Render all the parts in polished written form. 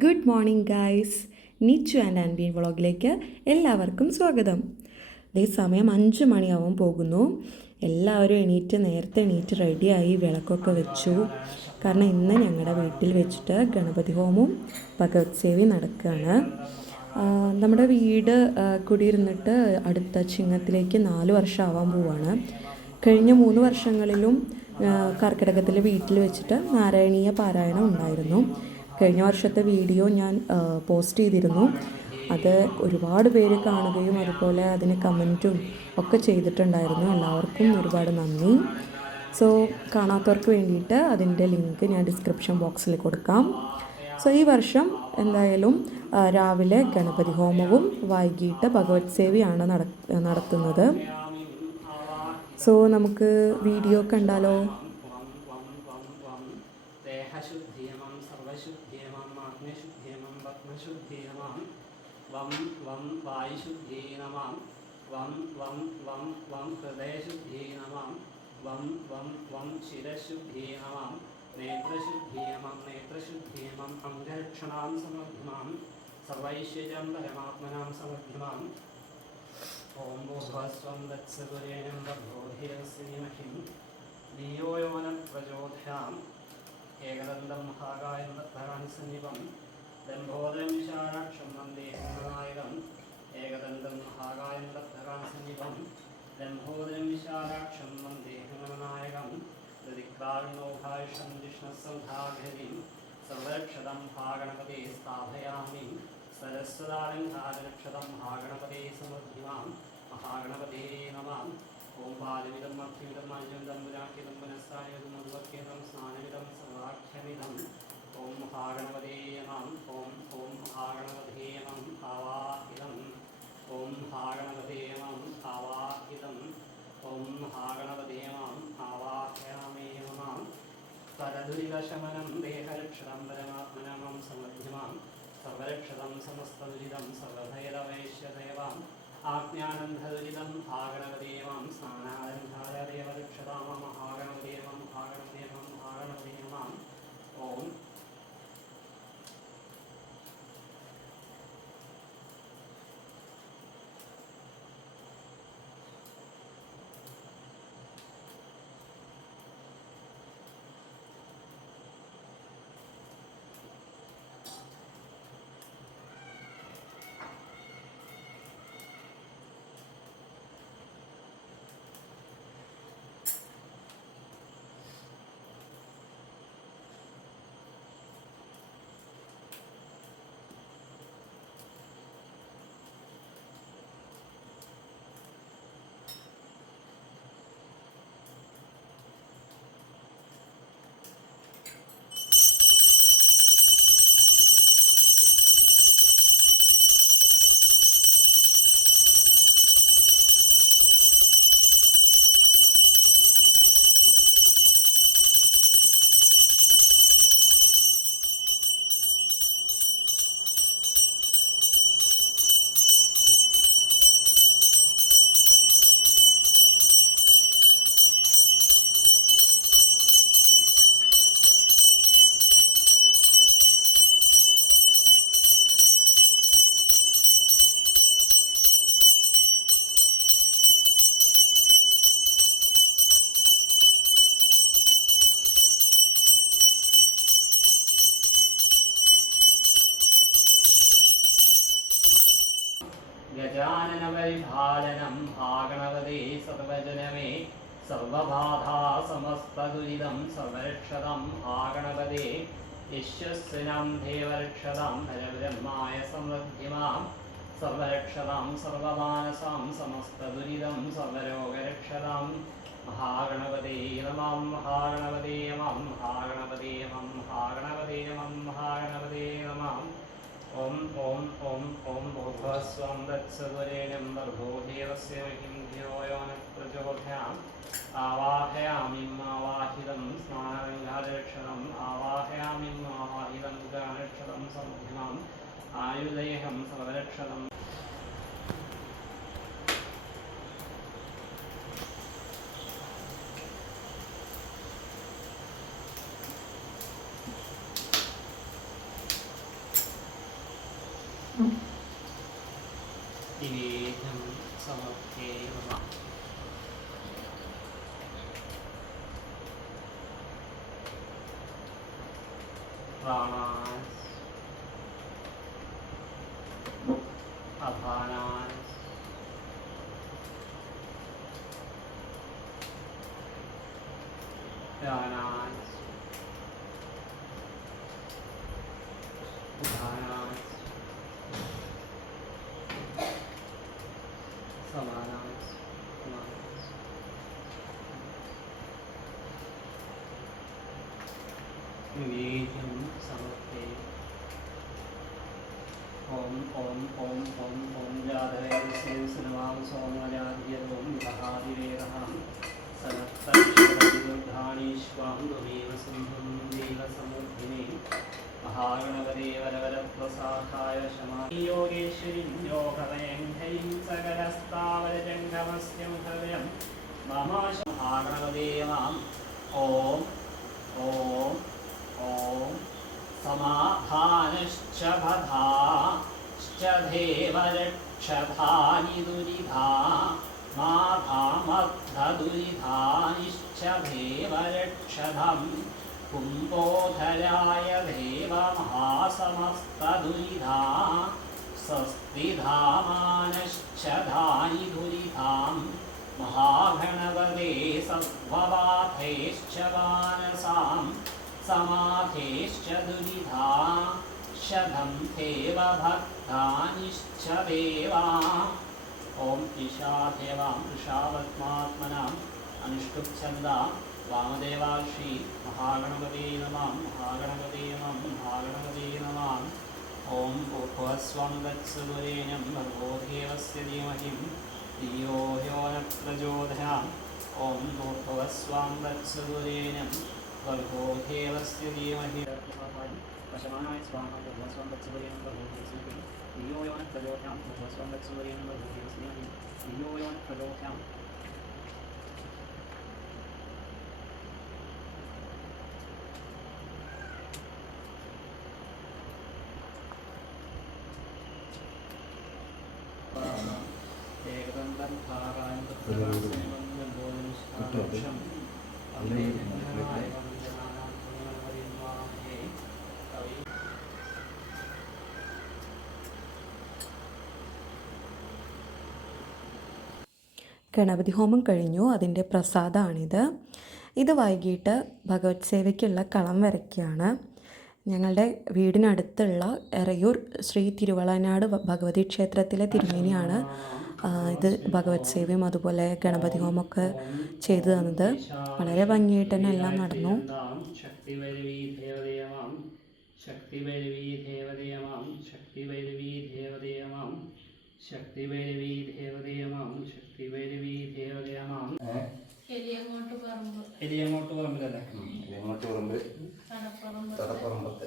Good morning guys. Nichu and Anbi വ്ളോഗിലേക്ക് എല്ലാവർക്കും സ്വാഗതം. ഇതേ സമയം 5 മണിയാവാൻ പോകുന്നു. എല്ലാവരും നേരത്തെ എണീറ്റ് റെഡിയായി വിളക്കൊക്കെ വെച്ചു. കാരണം ഇന്ന് ഞങ്ങളുടെ വീട്ടിൽ വെച്ചിട്ട് ഗണപതി ഹോമവും ഭഗവത് സേവയും നടക്കുകയാണ്. നമ്മുടെ വീട് കുടിയിരുന്നിട്ട് അടുത്ത ചിങ്ങത്തിലേക്ക് 4 വർഷം ആവാൻ പോവുകയാണ്. കഴിഞ്ഞ 3 വർഷങ്ങളിലും കർക്കിടകത്തിൽ വീട്ടിൽ വെച്ചിട്ട് നാരായണീയ പാരായണം ഉണ്ടായിരുന്നു. കഴിഞ്ഞ വർഷത്തെ വീഡിയോ ഞാൻ പോസ്റ്റ് ചെയ്തിരുന്നു. അത് ഒരുപാട് പേര് കാണുകയും അതുപോലെ അതിന് കമൻറ്റും ഒക്കെ ചെയ്തിട്ടുണ്ടായിരുന്നു. എല്ലാവർക്കും ഒരുപാട് നന്ദി. സോ കാണാത്തവർക്ക് വേണ്ടിയിട്ട് അതിൻ്റെ ലിങ്ക് ഞാൻ ഡിസ്ക്രിപ്ഷൻ ബോക്സിൽ കൊടുക്കാം. സോ ഈ വർഷം എന്തായാലും രാവിലെ ഗണപതി ഹോമവും വൈകിട്ട് ഭഗവത് സേവയാണ് നടത്തുന്നത്. സോ നമുക്ക് വീഡിയോ കണ്ടാലോ? ദേഹശുദ്ധിയമം സർവശുദ്ധിയമം ആത്മശുദ്ധിയമം പത്മശുദ്ധിയമം വം വം വായുശുദ്ധീനമാം വം വം വം വം ഹൃദയശുദ്ധീനമാം വം വം വം ശിരശുദ്ധീനമാം നേത്രശുദ്ധീയമം നേത്രശുദ്ധീയമം അംഗരക്ഷണാം സമർദ്ധിമാം സർവൈശ്വര്യം പരമാത്മനാം സമർദ്ധിമാം ഓം ബോധസ്വം ദത്സകുരേണം ബോധിരസ്യമഹിം ധിയോയോനം പ്രചോദയാം ഏകദന്തം മഹാകായം ഭഗവാൻ സന്നിപം ലംബോദരം വിശാലാക്ഷം വന്ദേ ഹംഗനായകം ഏകദന്തം മഹാകായം ഭഗവാൻ സന്നിപം ലംബോദരം വിശാലാക്ഷം വന്ദേ ഹംഗനായകം ദതിക്രാവിണോഭാഷം ജിഷ്ണസൗധാഘരിം സർവരക്ഷതം ഭാഗണപതേ സ്ഥാപയാമി സരസ്വതാലങ്കാരക്ഷതം ഭാഗണപതേ സമൃദ്ധിമാം മഹാഗണപതേ നമാം ഓം പാലമിതം അർത്ഥിമിതം അഞ്ജന്തം പുരാഖ്യതം പുനഃസ്ഥാനിതം മധുവഖ്യതം സ്നാനമിതം സർവാഖ്യമിതം ഓം മഹാഗണപതേ നമഃ ഓം ഓം മഹാഗണപതേ നമഃ ആവാഹിതം ഓം മഹാഗണപതേ നമഃ ആവാഹിതം ഓം മഹാഗണപതേ നമഃ ആവാഹയാമി നമഃ പരദുരിതശമനം ദേഹരക്ഷണം പരമാത്മനം സമൃദ്ധിമാം സർവരക്ഷതം സമസ്തദുരിതം സർവഭൈരവൈശ്യദേവാം ആജ്ഞാനന്ധദുരിതം ഭാഗണപതേമം സ്നാനാലങ്കാര ദേവരക്ഷതാമ മഹാഗണപതേമം മഹാഗണപതേമം മഹാഗണപതേമം ഓം ഗജാനനപരിപാലനം ഭാഗണപതേ സർവജനമേ സർവബാധാ സമസ്തദുരിതം സർവരക്ഷതം ഭാഗണപതേ യശസ്വിനം ദേവരക്ഷതാം പരബ്രഹ്മായ സമൃദ്ധിമാം സർവരക്ഷതാം സർവമാനസാം സമസ്തദുരിതം സർവരോഗരക്ഷതാം മഹാഗണപതേ നമഃ മഹാഗണപതേ നമഃ മഹാഗണപതേ നമഃ മഹാഗണപതേ നമഃ മഹാഗണപതേ നമഃ ഓം ഓം ഓം ഓം ഭൂർഭുവസ്വം തത്സവിതുർവ്വരെണ്യം ഭർഗോ ദേവസ്യ മഹിം ധിയോ യോ നഃ പ്രചോദയാം ആവാഹയാമിം ആവാഹിതം സ്നാനാലങ്കാരക്ഷതം ആവാഹയാമിം ആവാഹിതം ഗാനക്ഷതം സമൃദ്ധിമാം ആയുധേഹം സർവരക്ഷതം निवेद्यं समर्थे नमः। प्राणान् अपानान् प्राणान् उदानान् समानान् निवेद्यं समर्थे। ओम ओम ओम ओम ओम जातवेदस्येनवाम सोमयादियं विहादिवेदः सनत्तविश्वदुर्धानीश्वां त्वमेव सिंहं देवसमुद्धिने महागणपते वरवरप्रसादाय शमायोगेश्वरीं योगवयं हरिं सकलस्तावरजङ्गमस्यं हृदयं मम महागणपते माम् ओम ओम ओम समाधानश्च बधाश्च देवरक्षधानि दुरिधा माधामद्धदुरिधानिश्च देवरक्षधं कुम्भोधराय देवमहासमस्तदुरिधा स्वस्तिधामानश्च धानि दुरिधां महागणपते सर्वबाधैश्च मानसां समाधेश्च दुरिधा शतं देव भक्तानिश्च देवा। ओम ईशादेवां वृषावत्मात्मनाम् अनुष्टुप्छन्दां वामदेवार्षि महागणपते नमः महागणपते नमः महागणपते नमः। ओम भूर्भुवस्वं तत्सवितुर्वरेण्यं भर्गो देवस्य धीमहि धियो यो न प्रचोदयात्। ओम भूर्भुवस्वं तत्सवितुर्वरेण्यं भर्गो देवस्य धीमहि वशमानाय स्वाहा भूर्भुवस्वं तत्सवितुर्वरेण्यं भर्गो देवस्य धीमहि धियो यो न प्रचोदयात्। भूर्भुवस्वं तत्सवितुर्वरेण्यं भर्गो देवस्य धीमहि धियो यो न प्रचोदयात्। ഗണപതി ഹോമം കഴിഞ്ഞു. അതിൻ്റെ പ്രസാദമാണിത്. ഇത് വൈകിട്ട് ഭഗവത് സേവയ്ക്കുള്ള കളം വരയ്ക്കുകയാണ്. ഞങ്ങളുടെ വീടിനടുത്തുള്ള എറയൂർ ശ്രീ തിരുവളനാട് ഭഗവതി ക്ഷേത്രത്തിലെ തിരുമേനിയാണ് ഇത് ഭഗവത് സേവയും അതുപോലെ ഗണപതി ഹോമമൊക്കെ ചെയ്തു തന്നത്. വളരെ ഭംഗിയായിട്ട് തന്നെ എല്ലാം നടന്നു. എലിയങ്ങോട്ട് പറമ്പിലല്ലേ? എലിയങ്ങോട്ട് പറമ്പ് തടപ്പറമ്പത്ത്.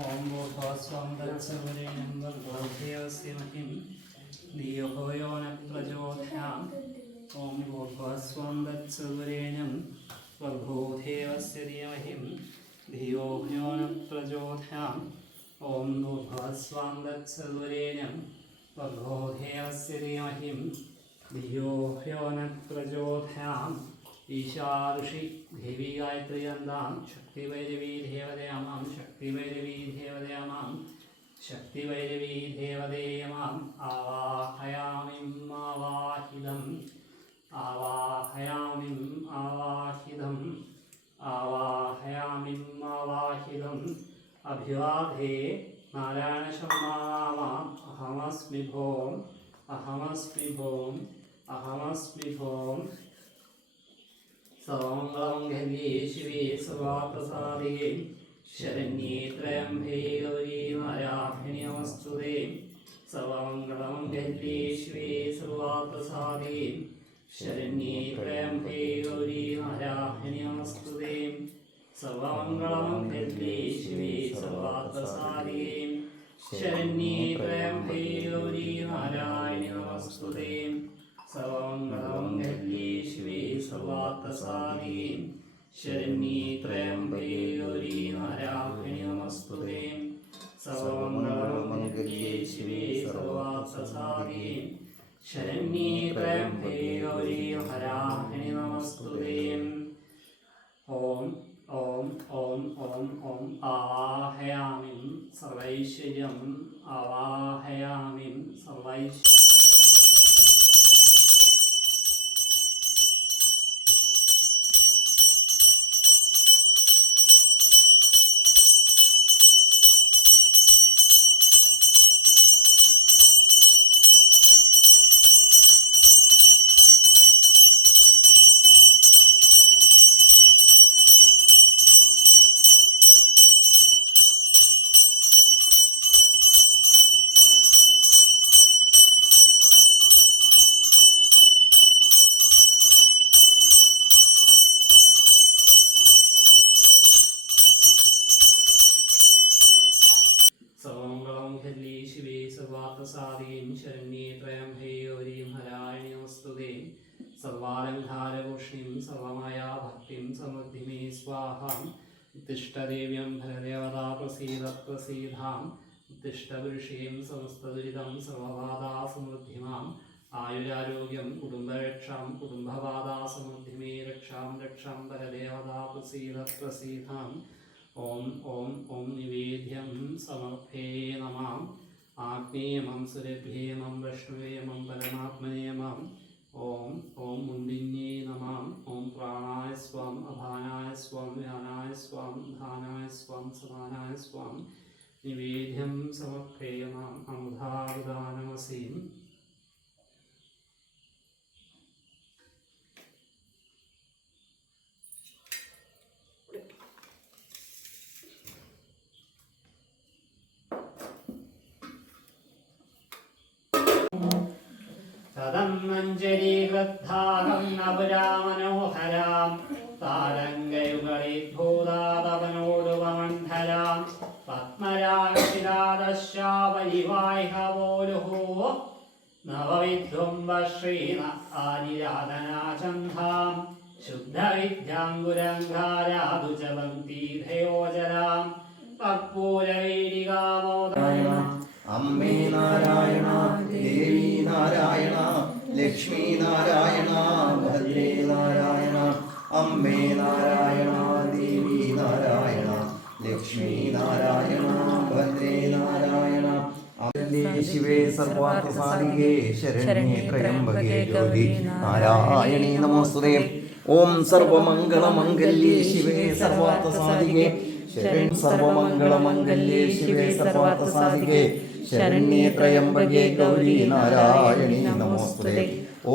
ഓം ഭൂർഭുവസ്വം തത്സവിതുർവരെണ്യം ഭർഗോ ദേവस्य धीमहि धियो यो न प्रचोदयात्। ओम भूर्भुवस्वं तत्सवितुर्वरेण्यं भर्गो देवस्य धीमहि धियो यो न प्रचोदयात्। ओम भूर्भुवस्वं तत्सवितुर्वरेण्यं भर्गो देवस्य धीमहि धियो यो न प्रचोदयात्। ईशाऋषि देवी गायत्री नन्दां शक्तिवैरवी देवदयामां शक्तिवैरवी देवदयामां शक्तिवैरवी देवदेयमाम् आवाहयामिम् आवाहितम् आवाहयामिम् आवाहितम् आवाहयामिम् आवाहितम् अभिवादे नारायणशर्मामाम् अहमस्मि भोम् अहमस्मि भोम् अहमस्मि भोम्। सर्वमङ्गलमङ्गल्ये शिवे सर्वार्थसाधिके शरण्ये त्र्यम्बके गौरी नारायणि नमोस्तुते। सर्वमङ्गलमङ्गल्ये शिवे सर्वार्थसाधिके शरण्ये त्र्यम्बके गौरी नारायणि नमोस्तुते। सर्वमङ्गलमङ्गल्ये शिवे सर्वार्थसाधिके शरण्ये त्र्यम्बके गौरी नारायणि नमोस्तुते। सर्वमङ्गलमङ्गल्ये शिवे सर्वार्थसाधिके शरण्ये त्र्यम्बके गौरी नारायणि नमोस्तुते। ശരണ്യേ ത്രയംബകേ ഗൗരി നാരായണി നമസ്തുതേ. ഓം ഓം ഓം ഓം ഓം ആവാഹയാമി സർവൈശ്വര്യം ആവാഹയാമി സർവൈശ്വര്യം. സർവമംഗളം ഹരി ശിവേ സർവാർത്ഥസാധികേ ശരണ്യേ ത്രയംബകേ ഗൗരി നാരായണി നമസ്തുതേ. സർവാലങ്കാരഭൂഷണീം സർവമായാ ഭക്തിം സമൃദ്ധി മേ സ്വാഹാം. ഉത്തിഷ്ഠദേവ്യം ഭരദേവതാ പ്രസീദ പ്രസീദാം. ഉത്തിഷ്ഠപുരുഷീം സമസ്തദുരിതം സർവബാധാ സമൃദ്ധിമാം. ആയുരാരോഗ്യം കുടുംബരക്ഷാം കുടുംബബാധാ സമൃദ്ധി മേ രക്ഷാം രക്ഷാം പരദേവതാ പ്രസീദ പ്രസീദാം. ഓം ഓം ഓം നിവേദ്യം സമർപ്പേ നമാം. ആഗ്നേയമം സുരഭ്യേമം വൈഷ്ണവേയമം പരമാത്മനേയമം. ഓം ഓം മുണ്ടിന്യേ നമാം. ഓം പ്രാണായ സ്വം അപാനായ സ്വം വ്യാനായ സ്വം ധാനായ സ്വം സമാനായ സ്വം. നിവേദ്യം സമർപ്പേ നമാം. അമുദാവദാനമസീം. തദന്നഞ്ജലീകൃദ്ധാരം നപുരാമനോഹരാം. താരംഗയുഗളിഭൂതാതവനോടുപമണ്ഡലാം. പത്മരാഗശിരാദശാവലിവായ്ഹവോലുഹോ. നവവിധ്വംബ ശ്രീന ആദിരാധനാചന്ധാം. ശുദ്ധവിദ്യാങ്കുരങ്കാരാദു ചലന്തി ധയോജരാം. കർപ്പൂരവീരികാമോദായ അമ്മേ നാരായണ ദേവി നാരായണ ലക്ഷ്മി നാരായണ ഭദ്രേ നാരായണ. അമ്മേ നാരായണ ദേവി നാരായണ ലക്ഷ്മി നാരായണ ഭദ്രേ നാരായണ. ശിവേ സർവാർത്ഥസാധികേ ശരണ്യേ ത്രയംബകേ ഗൗരി നാരായണി നമോസ്തുതേ. ഓം സർവമംഗളമംഗല്യേ ശിവേ സർവാർത്ഥസാധികേ സർവമംഗളമംഗല്യേ ശിവേ സർവാർത്ഥസാധികേ ശരണ്യേ ത്രയംബകേ ഗൗരി നാരായണി നമോസ്തുതേ.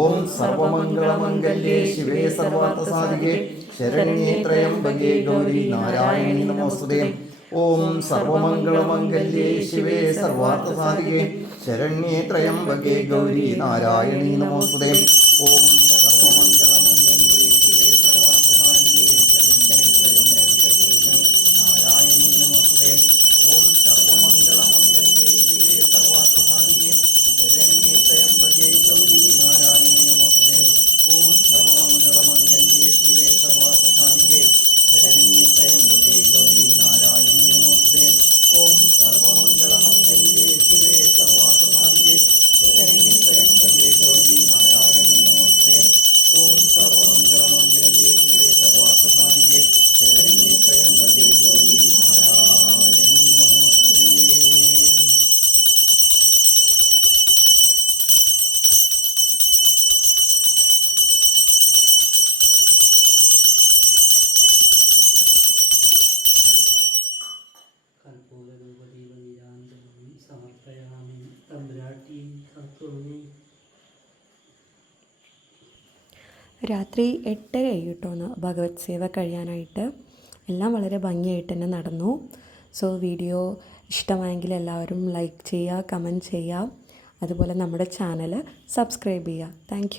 ഓം സർവമംഗളമംഗല്യേ ശിവേ സർവാർത്ഥസാധികേ ശരണ്യേ ത്രയംബകേ ഗൗരി നാരായണി നമോസ്തുതേ. ഓം സർവമംഗളമംഗല്യേ ശിവേ സർവാർത്ഥസാധികേ ശരണ്യേ ത്രയംബകേ ഗൗരി നാരായണി നമോസ്തുതേ. ഓം സർവമംഗളമംഗല്യേ ശിവേ സർവാർത്ഥസാധികേ ശരണ്യേ ത്രയംബകേ ഗൗരി നാരായണി നമോസ്തുതേ. ഓം സർവമംഗളമംഗല്യേ ശിവേ സർവാർത്ഥസാധികേ ശരണ്യേ ത്രയംബകേ ഗൗരി നാരായണി നമോസ്തുതേ. ഓം സർവമംഗളമംഗല്യേ ശിവേ സർവാർത്ഥസാധികേ ശരണ്യേ ത്രയംബകേ ഗൗരി നാരായണി നമോസ്തുതേ. ഓം സർവമംഗളമംഗല്യേ ശിവേ സർവാർത്ഥസാധികേ ശരണ്യേ ത്രയംബകേ ഗൗരി നാരായണി നമോസ്തുതേ. ഓം സർവമംഗളമംഗല്യേ ശിവേ സർവാർത്ഥസാധികേ ശരണ്യേ ത്രയംബകേ ഗൗരി നാരായണി നമോസ്തുതേ. കർപ്പൂരരൂപദീപനീരാഞ്ജനം സമർപ്പയാമി. തമ്പുരാട്ടി കർപ്പൂരി. രാത്രി 8:30 കേട്ടോന്ന് ഭഗവത് സേവ കഴിയാനായിട്ട്. എല്ലാം വളരെ ഭംഗിയായിട്ട് തന്നെ നടന്നു. സോ വീഡിയോ ഇഷ്ടമായെങ്കിൽ എല്ലാവരും ലൈക്ക് ചെയ്യുക, കമൻറ്റ് ചെയ്യുക, അതുപോലെ നമ്മുടെ ചാനൽ സബ്സ്ക്രൈബ് ചെയ്യുക. താങ്ക്